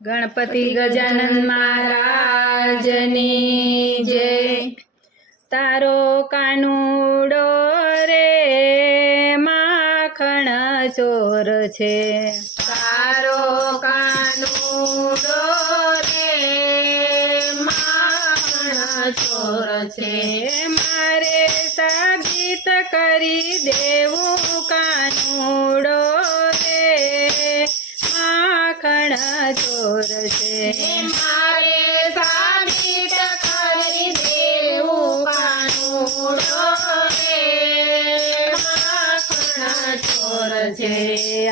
ગણપતિ ગજાનન મહારાજની જય। તારો કાનુડો રે માખણ ચોર છે, તારો કાનુડો રે માખણ ચોર છે। મારે સાબિત કરી દેવું કાનુડો રે માખણ ચોર છે। મારે સાબિત કરી દેવું કાનુડો રે માખણ ચોર છે।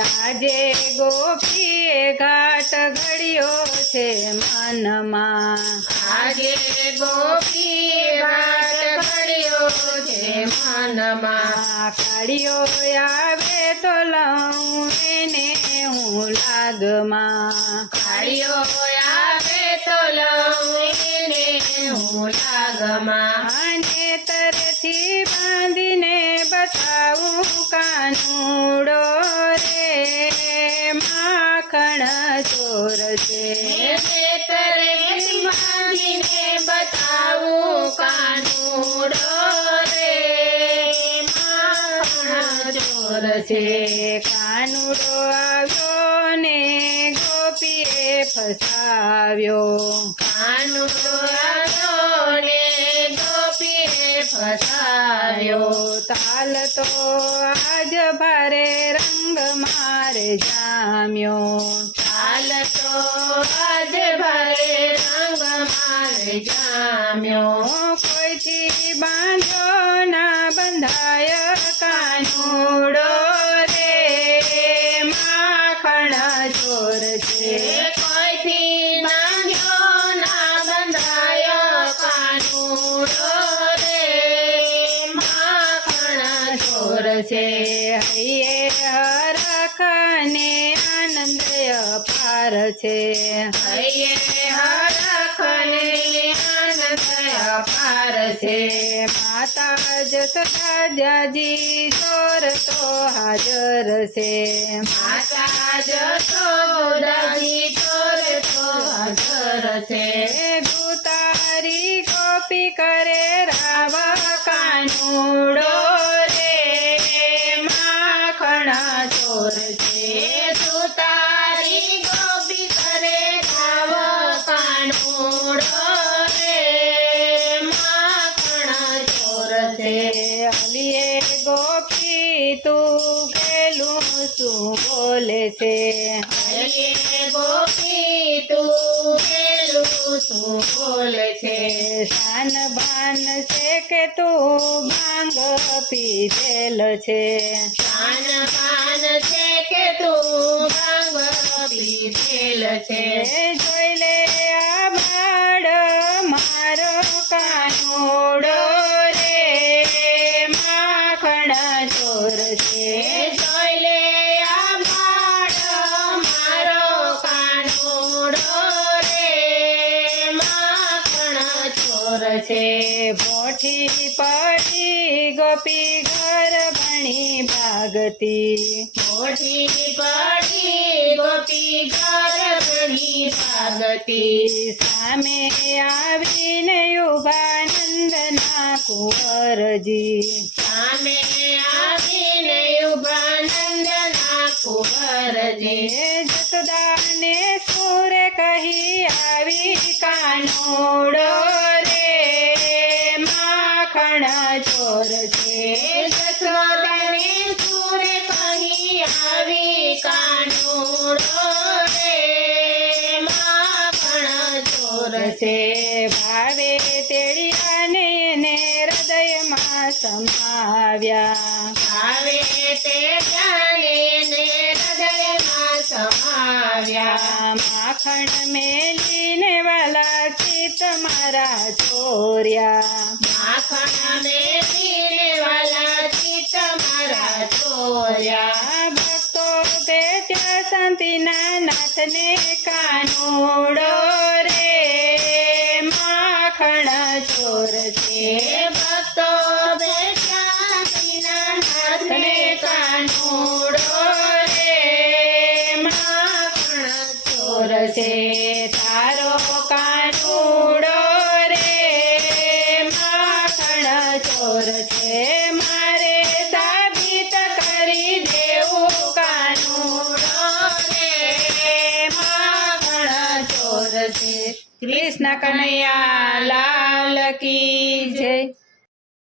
આજે ગોપીએ ઘાટ ઘડ્યો છે મનમાં, આજે ગોપી ઘાટ ઘડ્યો છે મનમાં। કાળિયો આવે તો લઉં એને હું લાગમાં, કાળિયો આવે તો લઉં એને હું લાગમાં। અને તરથી બાંધીને બતાવું કાનુડો રે માખણ ચોર છે। તરથી બાંધીને બતાવું કાનુડો રે માખણ ચોર છે। કાનુડો આવ્યો ને ગોપીએ ફસાવ્યો, કાનુડો આવ્યો ને ગોપીએ ફસાવ્યો। તાલ તો આજ ભારે રંગ મારે જામ્યો, ચાલ તો આજ ભારે રંગ મારે જામ્યો। કોઈથી બાંધ્યો ના બંધાય કાનુડો રે માખણ ચોર છે। કોઈથી બાંધ્યો ના બંધાયો કાનુડો રે માખણ ચોર છે। હૈયે હરખ ને આનંદ અપાર છે, હૈયે હરખ ને આનંદ અપાર છે। માતા જસોદા જાજી ચોર તો હાજર છે, માતા જશોદાજી ચોર તો હાજર છે। દુતારી ગોપી કરે રાવ કાનુડો રે માખણ ચોર છે। તારી ગોપી કરે રાવ કાનુડો રે માખણ ચોર છે। અલીએ ગોપી તું પેલું શું બોલે છે, હૈયે ગોપી તું પેલું શું બોલે છે। શાન બાન છે કે તું ભાંગ પીધેલ છે, શાન પાન છે કે તું ભાંગ પીધેલ છે। જોઈ લે આ બાળ મારો કાનુડો રે માખણ ચોર છે। જોઈ લે આ બાળ મારો કાનુડો રે માખણ ચોર છે। મોઠી પડી ગોપી ઘર બની ભાગતી, મોટી પડી ગોપી ઘર બની ભાગતી। સામે આવીને ઉભા નંદના કુંવરજી, સામે આવીને ઉભા નંદના કુંવરજી। જસોદાને સુરે કહી આવી કાનુડો રે માખણ ચોર છે। જશોદાને સુરે કહી આવી કાનુડો રે માખણ ચોર છે। ભાવે તેડિયાને એને હૃદયમાં સમાવ્યા, આવે તે જાણે ને હૃદયમાં સમાવ્યા। માખણ મેલીને વાલા ચિત મારા ચોર્યા, માખણ મેલીને વાલા ચિત્ત મારા ચોર્યા। ભક્તો ભેટ્યા શાંતિના નાથને કાનુડો રે માખણ ચોર છે। ભક્તો બેઠા વિના નાથને કાનુડો રે છે તારો કાનુડો રે માખણ ચોર છે મારે સાબિત કરી દેવું કાનુડો રે માખણ ચોર છે કૃષ્ણ કનૈયા લાલ કી જય.